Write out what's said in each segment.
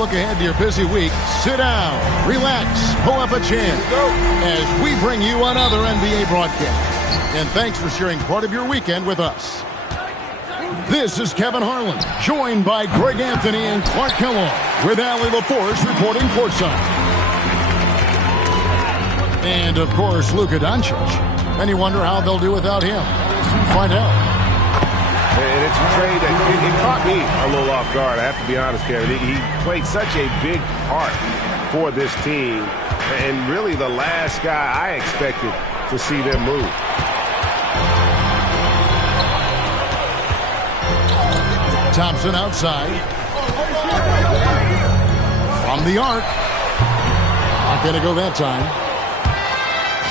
look ahead to your busy week, sit down, relax, pull up a chair as we bring you another NBA broadcast. And thanks for sharing part of your weekend with us. This is Kevin Harlan, joined by Greg Anthony and Clark Kellogg, with Allie LaForce reporting courtside. And, of course, Luka Doncic. And you wonder how they'll do without him. Find out. And it's a trade that it caught me a little off guard, I have to be honest, Kevin. He played such a big part for this team, and really the last guy I expected to see them move. Thompson outside. From the arc. Not going to go that time.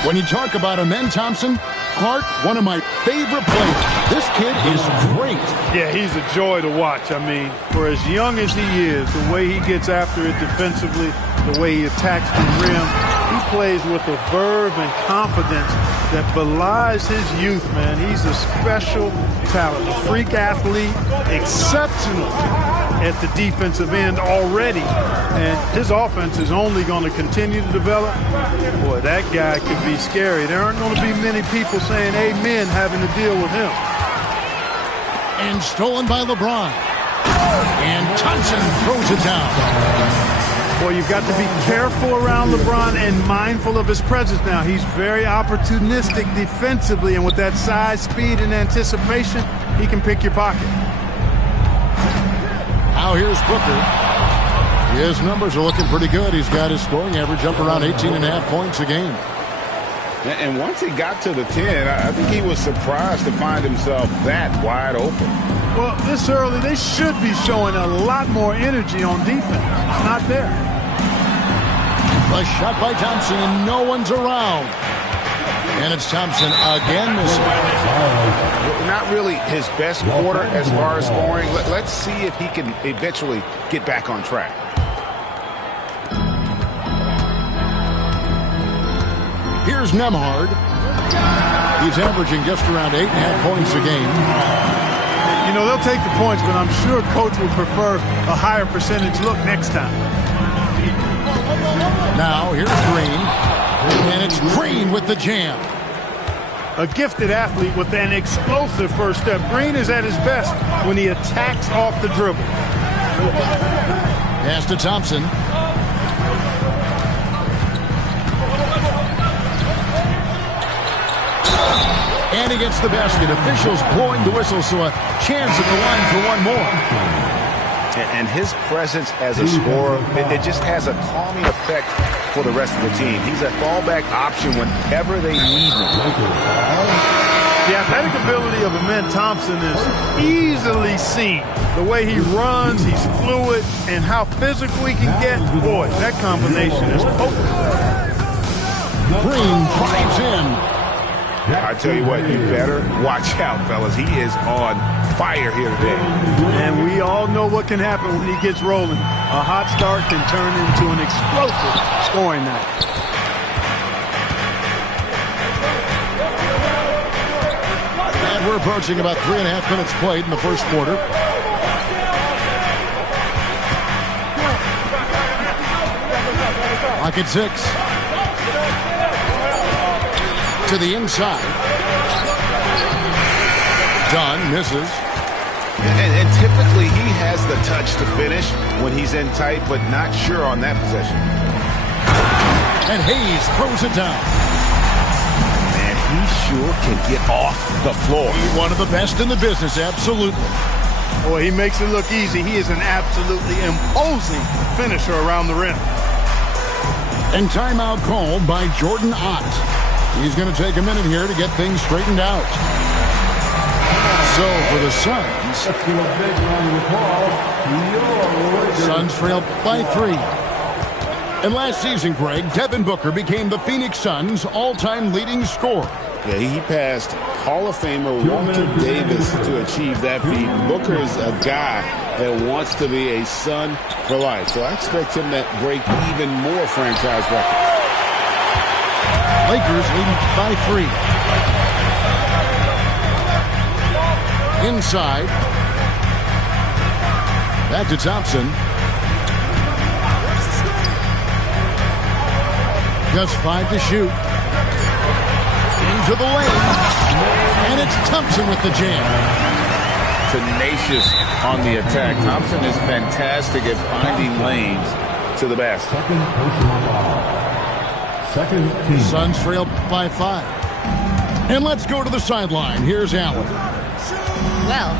When you talk about Amen Thompson, Clark, one of my favorite players. This kid is great. Yeah, he's a joy to watch. I mean, for as young as he is, the way he gets after it defensively, the way he attacks the rim, he plays with a verve and confidence that belies his youth, man. He's a special talent, a freak athlete, exceptional at the defensive end already. And his offense is only going to continue to develop. Boy, that guy could be scary. There aren't going to be many people saying amen having to deal with him. And stolen by LeBron. And Thompson throws it down. Boy, you've got to be careful around LeBron and mindful of his presence now. He's very opportunistic defensively, and with that size, speed, and anticipation, he can pick your pocket. Now here's Booker. His numbers are looking pretty good. He's got his scoring average up around 18.5 points a game. And once he got to the 10, I think he was surprised to find himself that wide open. Well, this early, they should be showing a lot more energy on defense. It's not there. A shot by Thompson, and no one's around. And it's Thompson again missing. Not really his best quarter as far as scoring. Let's see if he can eventually get back on track. Here's Nembhard. He's averaging just around 8.5 points a game. You know, they'll take the points, but I'm sure coach would prefer a higher percentage look next time. Now, here's Green. And it's Green with the jam. A gifted athlete with an explosive first step. Green is at his best when he attacks off the dribble. Pass to Thompson. And he gets the basket. Officials blowing the whistle, so a chance at the line for one more. And his presence as a scorer, it just has a calming effect for the rest of the team. He's a fallback option whenever they need him. The athletic ability of Amen Thompson is easily seen. The way he runs, he's fluid, and how physical he can get. Boy, that combination is potent. Green drives in. I tell you what, you better watch out, fellas. He is on fire here today. And we all know what can happen when he gets rolling. A hot start can turn into an explosive scoring night. And we're approaching about 3.5 minutes played in the first quarter. Clock at 6. To the inside. Dunn misses. And typically he has the touch to finish when he's in tight, but not sure on that possession. And Hayes throws it down. Man, he sure can get off the floor. He's one of the best in the business, absolutely. Boy, he makes it look easy. He is an absolutely imposing finisher around the rim. And timeout called by Jordan Ott. He's going to take a minute here to get things straightened out. So for the Suns, Suns trailed by 3. And last season, Greg, Devin Booker became the Phoenix Suns' all-time leading scorer. Yeah, he passed Hall of Famer Walter Davis to achieve that feat. Booker's a guy that wants to be a Sun for life. So I expect him to break even more franchise records. Lakers leading by 3. Inside. Back to Thompson. Just 5 to shoot. Into the lane. And it's Thompson with the jam. Tenacious on the attack. Thompson is fantastic at finding lanes to the basket. Second team. Suns trail by 5. And let's go to the sideline. Here's Allen. Well,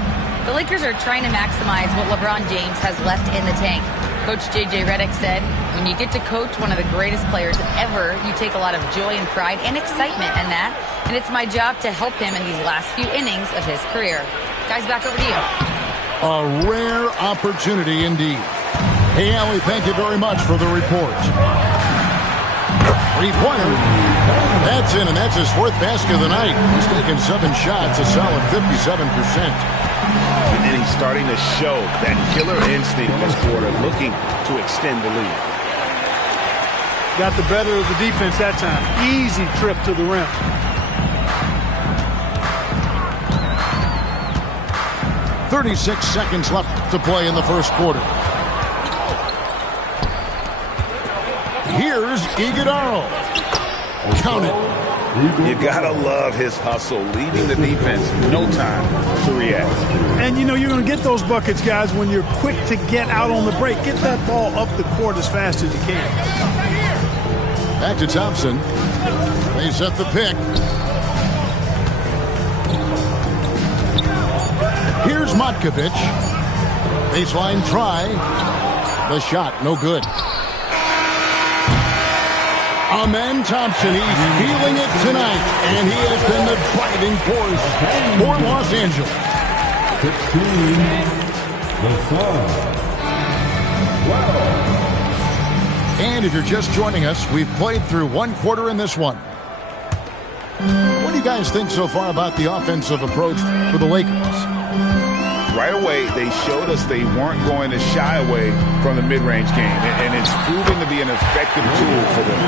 the Lakers are trying to maximize what LeBron James has left in the tank. Coach J.J. Redick said, when you get to coach one of the greatest players ever, you take a lot of joy and pride and excitement in that. And it's my job to help him in these last few innings of his career. Guys, back over to you. A rare opportunity indeed. Hey, Allie, thank you very much for the report. Three-pointer. That's in, and that's his 4th basket of the night. He's taken 7 shots, a solid 57%. And he's starting to show that killer instinct this quarter, looking to extend the lead. Got the better of the defense that time. Easy trip to the rim. .36 seconds left to play in the first quarter. Here's Iguodala. Count it. You gotta love his hustle, leaving the defense no time to react. And you know you're going to get those buckets, guys, when you're quick to get out on the break. Get that ball up the court as fast as you can. Back to Thompson. They set the pick. Here's Matkovic. Baseline try. The shot, no good. Amen Thompson, he's feeling it tonight, and he has been the driving force for Los Angeles. 16, the Suns. 12. And if you're just joining us, we've played through 1 quarter in this one. What do you guys think so far about the offensive approach for the Lakers? Right away, they showed us they weren't going to shy away from the mid-range game, and it's proven to be an effective tool for them.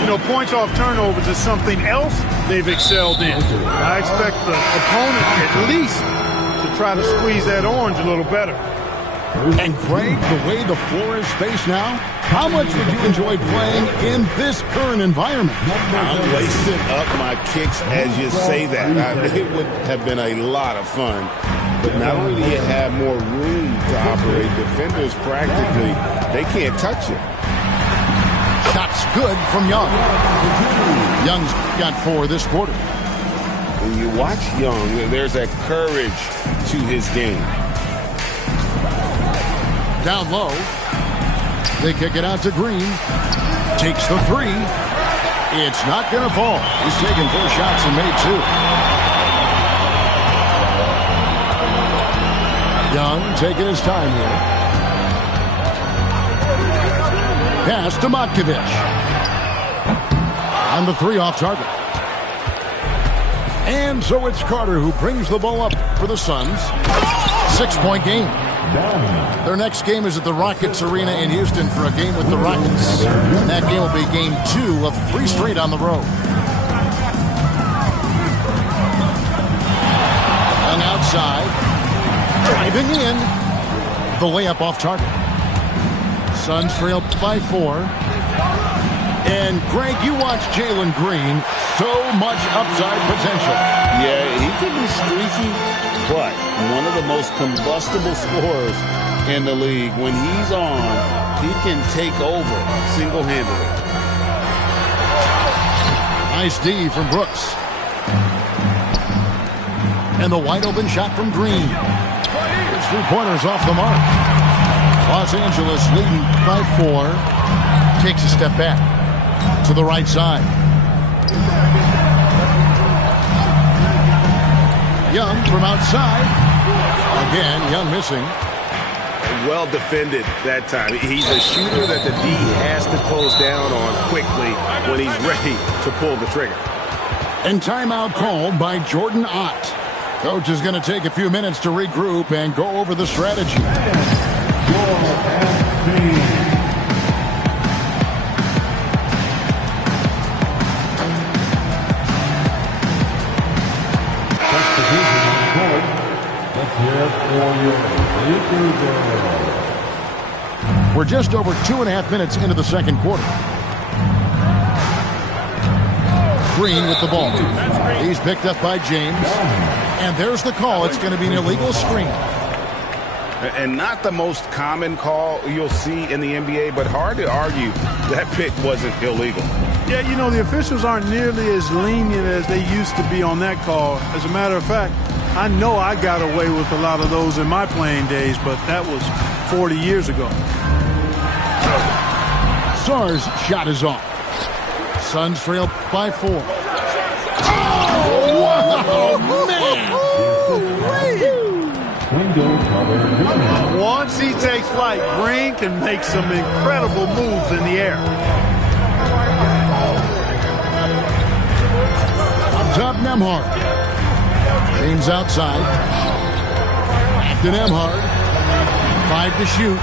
You know, points off turnovers is something else they've excelled in. I expect the opponent at least to try to squeeze that orange a little better. And Craig, the way the floor is spaced now, how much would you enjoy playing in this current environment? I'm lacing up my kicks as you say that. It would have been a lot of fun. But not only do you have more room to operate, defenders practically, they can't touch it. Shots good from Young. Young's got 4 this quarter. When you watch Young, there's that courage to his game. Down low. They kick it out to Green. Takes the 3. It's not going to fall. He's taken 4 shots and made 2. Young taking his time here. Pass to Matkovic. On the 3 off target. And so it's Carter who brings the ball up for the Suns. 6-point game. Their next game is at the Rockets Arena in Houston for a game with the Rockets. And that game will be game 2 of 3 straight on the road. Young outside. Driving in. The layup off target. Suns trail by 4. And Greg, you watch Jalen Green. So much upside potential. Yeah, he can be streaky, but one of the most combustible scorers in the league. When he's on, he can take over single-handedly. Nice D from Brooks. And the wide open shot from Green. His 3-pointers off the mark. Los Angeles leading by 4. Takes a step back to the right side. Young from outside. Again, Young missing. Well defended that time. He's a shooter that the D has to close down on quickly when he's ready to pull the trigger. And timeout called by Jordan Ott. Coach is going to take a few minutes to regroup and go over the strategy. We're just over 2.5 minutes into the second quarter. Green with the ball. He's picked up by James. And there's the call. It's going to be an illegal screen. And not the most common call you'll see in the NBA, but hard to argue that pick wasn't illegal. Yeah, you know, the officials aren't nearly as lenient as they used to be on that call. As a matter of fact, I know I got away with a lot of those in my playing days, but that was 40 years ago. Sarr's shot is off. Suns trail by 4. Oh, wow, man! Once he takes flight, Green can make some incredible moves in the air. Up top, Nembhard. James outside. Back to Nembhard. 5 to shoot.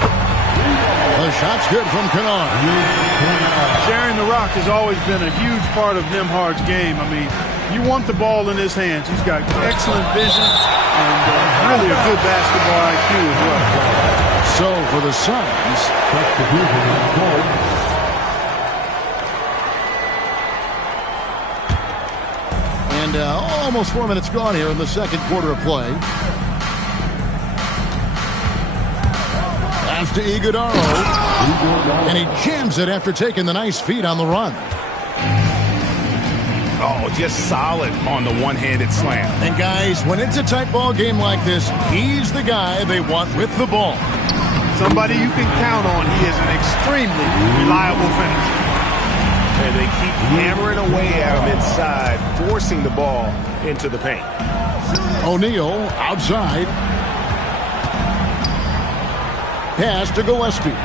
The shot's good from Kennard. Sharing the rock has always been a huge part of Nembhard's game. I mean, you want the ball in his hands. He's got excellent vision and really a good basketball IQ as well. So for the Suns, and almost 4 minutes gone here in the second quarter of play. Pass to Iguodala, and he jams it after taking the nice feed on the run. Oh, just solid on the one-handed slam. And guys, when it's a tight ball game like this, he's the guy they want with the ball. Somebody you can count on. He is an extremely reliable finisher. And they keep hammering away at him inside, forcing the ball into the paint. O'Neal outside. Pass to Gillespie.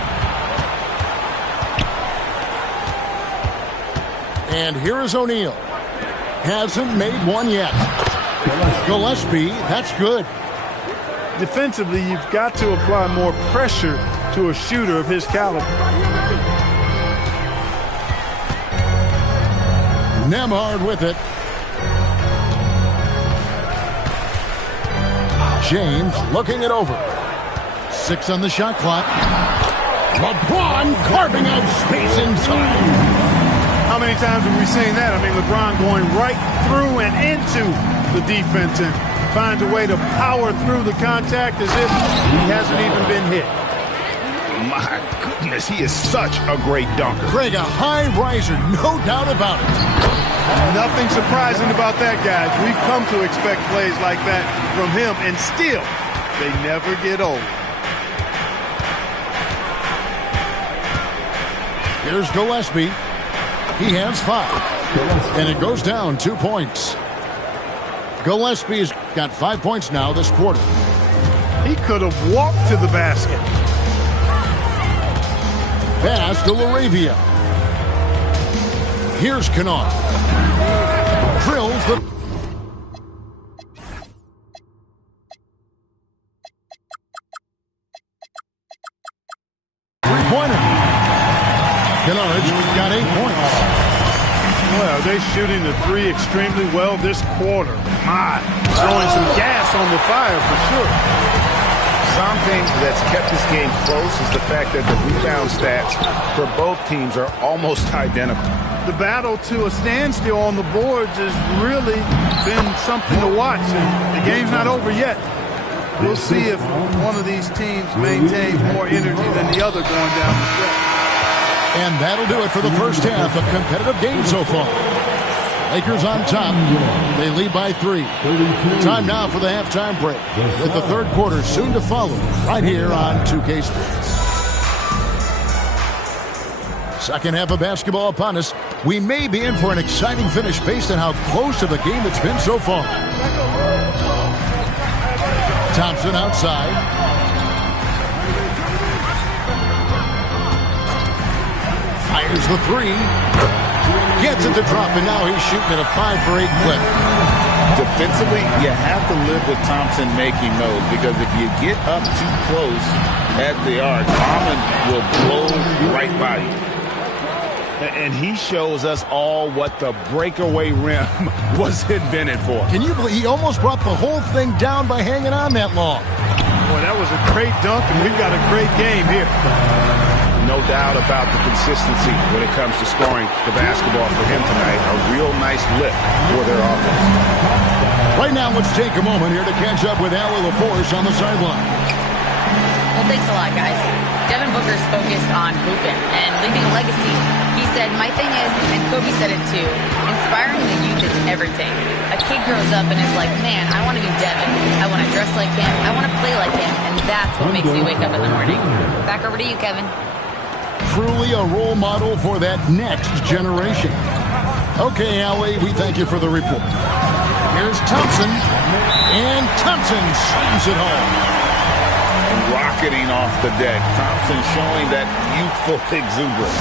And here is O'Neal. Hasn't made one yet. Gillespie, that's good. Defensively, you've got to apply more pressure to a shooter of his caliber. Nembhard with it. James looking it over. 6 on the shot clock. LeBron carving out space inside. How many times have we seen that? I mean, LeBron going right through and into the defense and finds a way to power through the contact as if he hasn't even been hit. My goodness, he is such a great dunker. Greg, a high riser, no doubt about it. Nothing surprising about that, guys. We've come to expect plays like that from him, and still, they never get old. Here's Gillespie. He has 5. And it goes down 2 points. Gillespie's got 5 points now this quarter. He could have walked to the basket. Pass to LaRavia. Here's Kennard. Drills the... three-pointer. Kennard's got 8 points. Well, they're shooting the 3 extremely well this quarter. My, throwing some gas on the fire for sure. Something that's kept this game close is the fact that the rebound stats for both teams are almost identical. The battle to a standstill on the boards has really been something to watch, and the game's not over yet. We'll see if one of these teams maintains more energy than the other going down the stretch. And that'll do it for the first half. A competitive game so far. Lakers on top. They lead by 3. Time now for the halftime break, with the third quarter soon to follow right here on 2K Sports. Second half of basketball upon us. We may be in for an exciting finish based on how close to the game it's been so far. Thompson outside. Fires the 3. Gets it to drop, and now he's shooting at a 5-for-8 clip. Defensively, you have to live with Thompson making those, because if you get up too close at the arc, Common will blow right by you. And he shows us all what the breakaway rim was invented for. Can you believe he almost brought the whole thing down by hanging on that long? Boy, that was a great dunk, and we've got a great game here. No doubt about the consistency when it comes to scoring the basketball for him tonight. A real nice lift for their offense. Right now, let's take a moment here to catch up with Allie LaForce on the sideline. Well, thanks a lot, guys. Devin Booker's focused on hooping and leaving a legacy. He said, my thing is, and Kobe said it too, inspiring the youth is everything. A kid grows up and is like, man, I want to be Devin. I want to dress like him. I want to play like him. And that's what makes me wake up in the morning. Back over to you, Kevin. Truly a role model for that next generation. Okay, Allie, we thank you for the report. Here's Thompson, and Thompson slams it home. Rocketing off the deck. Thompson showing that youthful exuberance.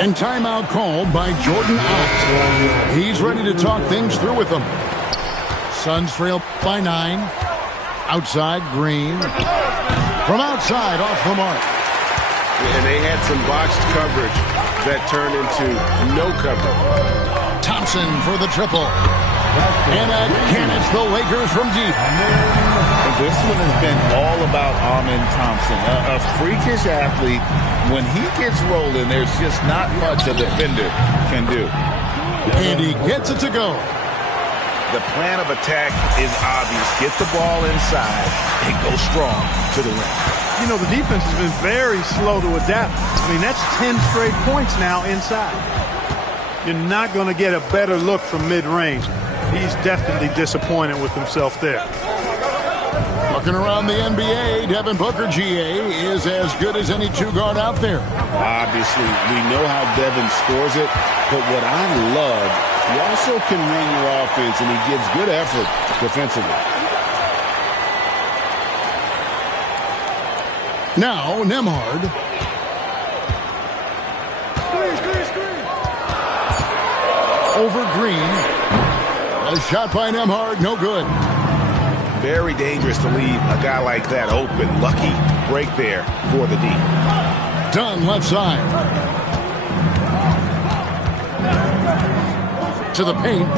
And timeout called by Jordan Ott. He's ready to talk things through with them. Suns trail by 9. Outside, Green. From outside, off the mark. And they had some botched coverage that turned into no coverage. Thompson for the triple. And again, it's the Lakers from deep. And this one has been all about Amen Thompson, a freakish athlete. When he gets rolling, there's just not much a defender can do. And he gets it to go. The plan of attack is obvious. Get the ball inside and go strong to the rim. You know, the defense has been very slow to adapt. I mean, that's 10 straight points now inside. You're not going to get a better look from mid-range. He's definitely disappointed with himself there. Looking around the NBA, Devin Booker, GA, is as good as any two-guard out there. Obviously, we know how Devin scores it, but what I love, he also can run your offense, and he gives good effort defensively. Now, Nembhard. Over Green. A shot by Nembhard, no good. Very dangerous to leave a guy like that open. Lucky break there for the D. Dunn left side. To the paint.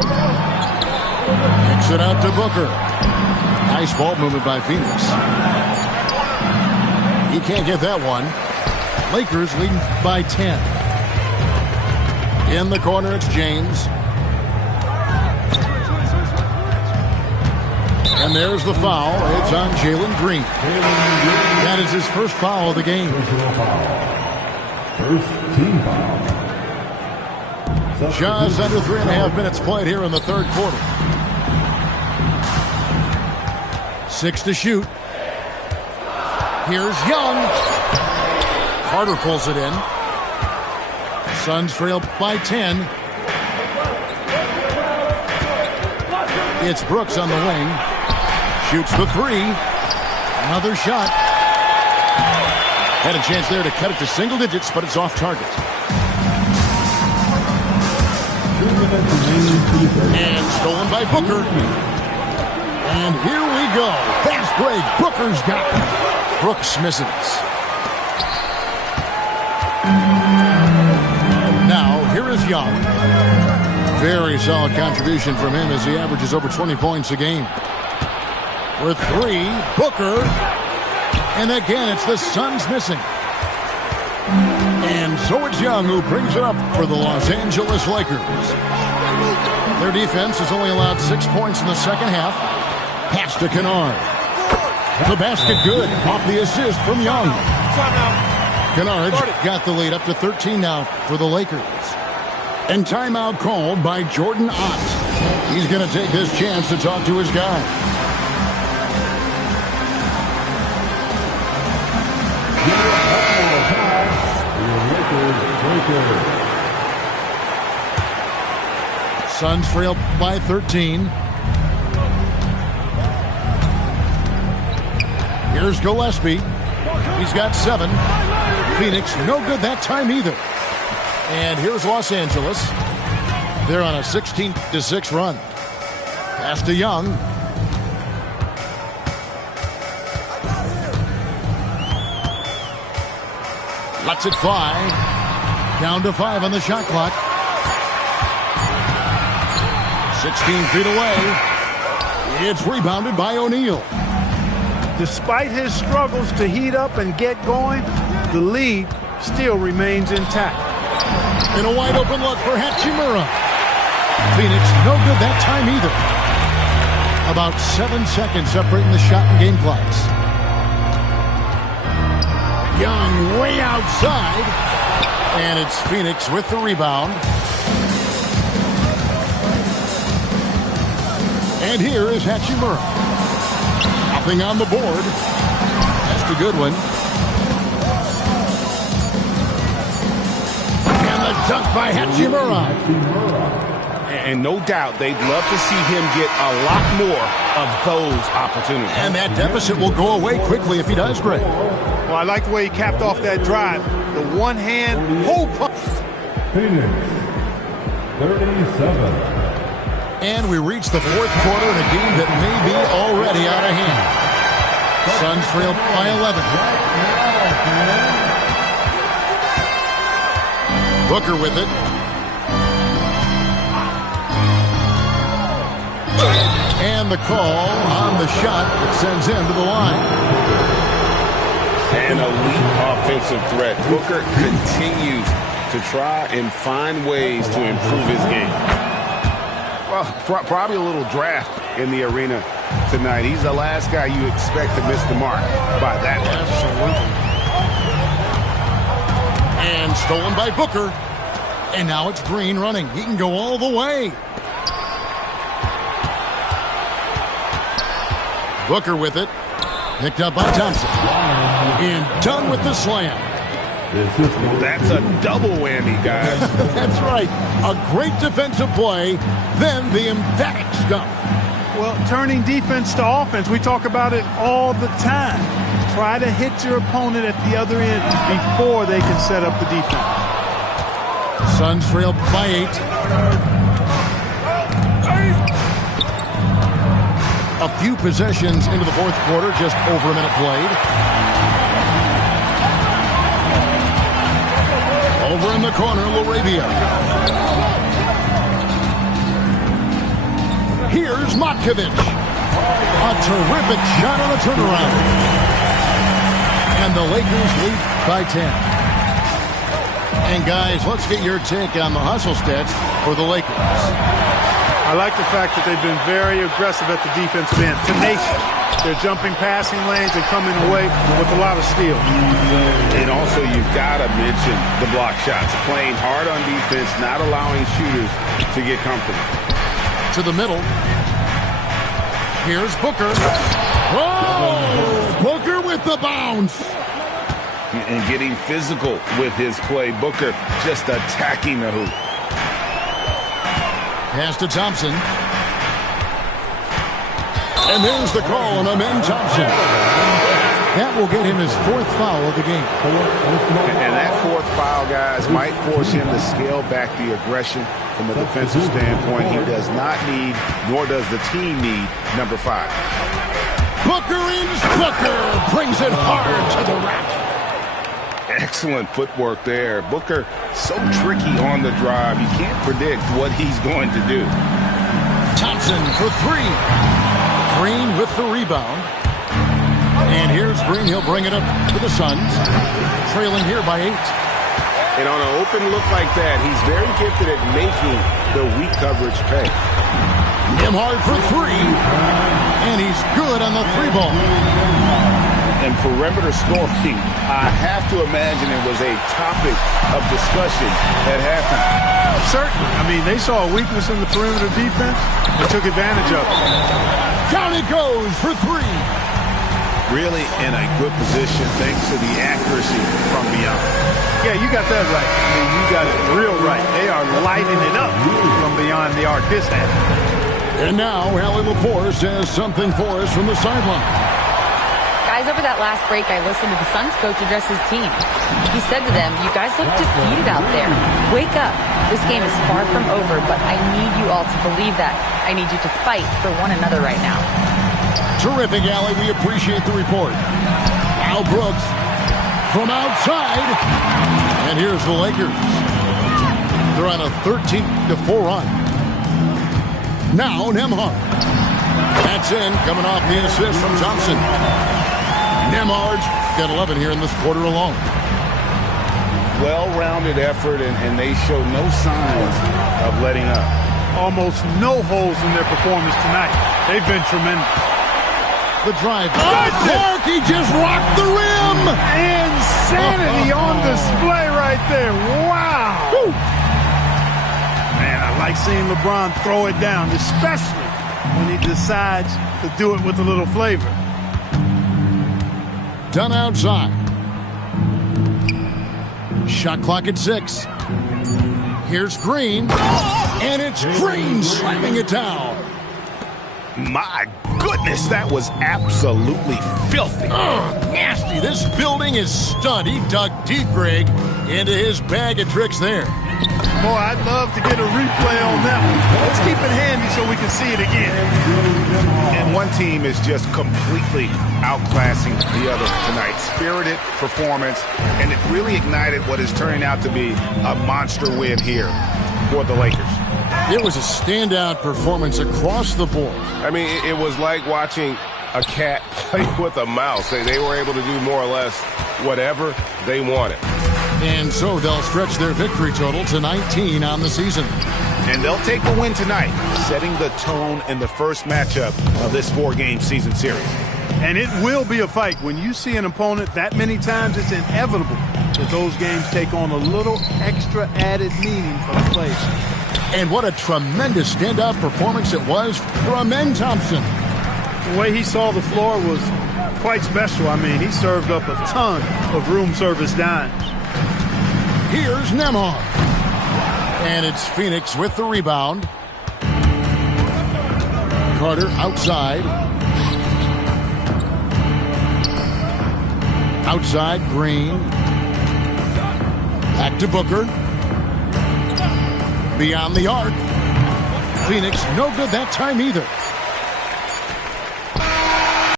Kicks it out to Booker. Nice ball movement by Phoenix. He can't get that one. Lakers leading by 10. In the corner, it's James. And there's the foul. It's on Jalen Green. That is his first foul of the game. First team foul. Just under 3.5 minutes played here in the third quarter. 6 to shoot. Here's Young. Carter pulls it in. Suns trail by 10. It's Brooks on the wing. Shoots the 3. Another shot. Had a chance there to cut it to single digits, but it's off target. And stolen by Booker. And here we go. Fast break. Booker's got it. Brooks misses. Now, here is Young. Very solid contribution from him as he averages over 20 points a game. With 3, Booker. And again, it's the Suns missing. And so it's Young who brings it up for the Los Angeles Lakers. Their defense has only allowed 6 points in the second half. Pass to Kennard. The basket good. Off the assist from Young. Kennard got the lead up to 13 now for the Lakers. And timeout called by Jordan Ott. He's going to take his chance to talk to his guy. Suns trail by 13. Here's Gillespie. He's got 7. Phoenix, no good that time either. And here's Los Angeles. They're on a 16-6 run. Pass to Young. Lets it fly. Down to 5 on the shot clock. 16 feet away. It's rebounded by O'Neal. Despite his struggles to heat up and get going, the lead still remains intact. In a wide open look for Hachimura. Phoenix no good that time either. About 7 seconds separating the shot and game clocks. Young way outside. And it's Phoenix with the rebound. And here is Hachimura. Nothing on the board. That's a good one. And the dunk by Hachimura. And no doubt they'd love to see him get a lot more of those opportunities. And that deficit will go away quickly if he does, Greg. Well, I like the way he capped off that drive. The one-hand whole puck. Phoenix, 37. And we reach the fourth quarter in a game that may be already out of hand. Suns trail by 11. Booker with it. And the call on the shot that sends him to the line. An elite offensive threat. Booker continues to try and find ways to improve his game. Well, probably a little draft in the arena tonight. He's the last guy you expect to miss the mark by that much. Absolutely. And stolen by Booker. And now it's Green running. He can go all the way. Booker with it. Picked up by Thompson. And done with the slam. That's a double whammy, guys. That's right. A great defensive play, then the emphatic stuff. Well, turning defense to offense, we talk about it all the time. Try to hit your opponent at the other end before they can set up the defense. Suns trail by 8. A few possessions into the fourth quarter, just over a minute played. Over in the corner, LaRavia. Here's Matkovic. A terrific shot on the turnaround. And the Lakers lead by 10. And guys, let's get your take on the hustle stats for the Lakers. I like the fact that they've been very aggressive at the defensive end. Tenacious. They're jumping passing lanes and coming away with a lot of steals. And also, you've got to mention the block shots. Playing hard on defense, not allowing shooters to get comfortable. To the middle. Here's Booker. Oh! Booker with the bounce. And getting physical with his play. Booker just attacking the hoop. Pass to Thompson. And there's the call on Amen Thompson. That will get him his fourth foul of the game. And that fourth foul, guys, might force him to scale back the aggression from a defensive standpoint. He does not need, nor does the team need, number 5. Booker is Booker. Brings it hard to the rack. Excellent footwork there. Booker so tricky on the drive. You can't predict what he's going to do. Thompson for 3. Green with the rebound. And here's Green. He'll bring it up to the Suns. Trailing here by 8. And on an open look like that, he's very gifted at making the weak coverage pay. Nembhard for 3. And he's good on the 3-ball. And perimeter scoring, I have to imagine it was a topic of discussion at halftime. Certainly. I mean, they saw a weakness in the perimeter defense and took advantage of it. Down it goes for 3. Really in a good position thanks to the accuracy from beyond. Yeah, you got that right. I mean, you got it real right. They are lighting it up from beyond the arc this half. And now, Allie LaForce has something for us from the sideline. Guys, over that last break, I listened to the Suns coach address his team. He said to them, you guys look defeated out there. Wake up. This game is far from over, but I need you all to believe that. I need you to fight for one another right now. Terrific, Allie. We appreciate the report. Al Brooks from outside. And here's the Lakers. They're on a 13-4 run. Now, Nembhard. That's in, coming off the assist from Thompson. Nembhard's got 11 here in this quarter alone. well-rounded effort, and they show no signs of letting up. Almost no holes in their performance tonight. They've been tremendous. The drive. Clark, he just rocked the rim. Insanity on display right there. Wow. Woo. Man, I like seeing LeBron throw it down, especially when he decides to do it with a little flavor. Done outside. Shot clock at 6. Here's Green. And it's Green slamming it down. My goodness, that was absolutely filthy. Nasty. This building is stunned. He dug deep, Greg, into his bag of tricks there. Boy, I'd love to get a replay on that one. Let's keep it handy so we can see it again. And one team is just completely outclassing the other tonight. Spirited performance, and it really ignited what is turning out to be a monster win here for the Lakers. It was a standout performance across the board. I mean, it was like watching a cat play with a mouse. They were able to do more or less whatever they wanted. And so they'll stretch their victory total to 19 on the season. And they'll take the win tonight, setting the tone in the first matchup of this 4-game season series. And it will be a fight. When you see an opponent that many times, it's inevitable that those games take on a little extra added meaning for the players. And what a tremendous standout performance it was from Amen Thompson. The way he saw the floor was quite special. I mean, he served up a ton of room service dimes. Here's Nembhard. And it's Phoenix with the rebound. Carter outside. Outside, Green. Back to Booker. Beyond the arc. Phoenix no good that time either.